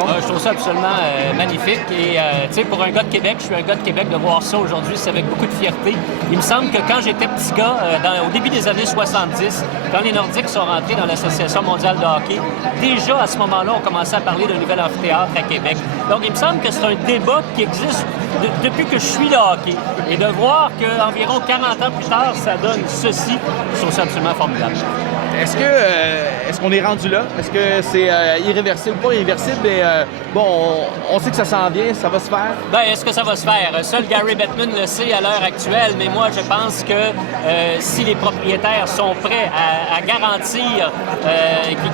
rencontre? Je trouve ça absolument magnifique. Et tu sais, pour un gars de Québec, je suis un gars de Québec, de voir ça aujourd'hui, c'est avec beaucoup de fierté. Il me semble que quand j'étais petit gars, au début des années 70, quand les Nordiques sont rentrés dans l'Association mondiale de hockey, déjà à ce moment-là, on commençait à parler d'un nouvel amphithéâtre à Québec. Donc, il me semble que c'est un débat qui existe depuis que je suis le hockey. Et de voir qu'environ 40 ans plus tard, ça donne ceci, je trouve ça absolument formidable. Est-ce qu'on est rendu là? Est-ce que c'est irréversible ou pas irréversible? Mais bon, on sait que ça s'en vient, ça va se faire? Bien, est-ce que ça va se faire? Seul Gary Bettman le sait à l'heure actuelle, mais moi, je pense que si les propriétaires sont prêts à garantir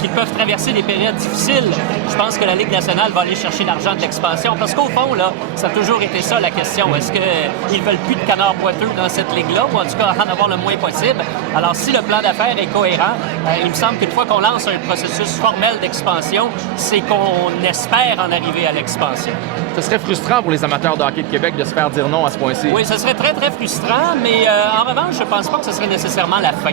qu'ils peuvent traverser des périodes difficiles, je pense que la Ligue nationale va aller chercher l'argent de l'expansion. Parce qu'au fond, là, ça a toujours été ça la question. Est-ce qu'ils veulent plus de canards boiteux dans cette ligue-là, ou en tout cas en avoir le moins possible? Alors, si le plan d'affaires est cohérent, il me semble qu'une fois qu'on lance un processus formel d'expansion, c'est qu'on espère en arriver à l'expansion. Ce serait frustrant pour les amateurs de hockey de Québec de se faire dire non à ce point-ci. Oui, ce serait très, très frustrant, mais en revanche, je ne pense pas que ce serait nécessairement la fin.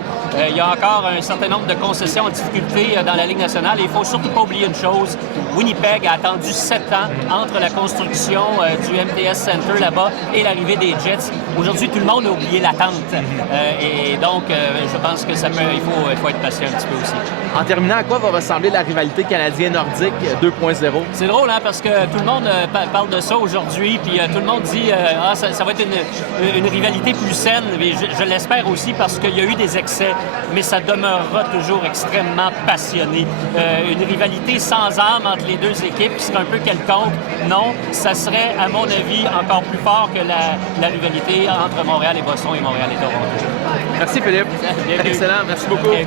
Il y a encore un certain nombre de concessions en difficulté dans la Ligue nationale et il ne faut surtout pas oublier une chose. Winnipeg a attendu 7 ans entre la construction du MTS Center là-bas et l'arrivée des Jets. Aujourd'hui, tout le monde a oublié l'attente. Et donc, je pense que il faut être patient un petit peu aussi. En terminant, à quoi va ressembler la rivalité canadienne-nordique 2.0? C'est drôle, hein, parce que tout le monde parle de ça aujourd'hui, puis tout le monde dit ça va être une rivalité plus saine. Mais je l'espère aussi parce qu'il y a eu des excès, mais ça demeurera toujours extrêmement passionné. Une rivalité sans âme entre les deux équipes qui serait un peu quelconque, non, ça serait, à mon avis, encore plus fort que la rivalité entre Montréal et Boston et Montréal et Toronto. Merci Philippe. Bienvenue. Excellent, merci beaucoup. Okay,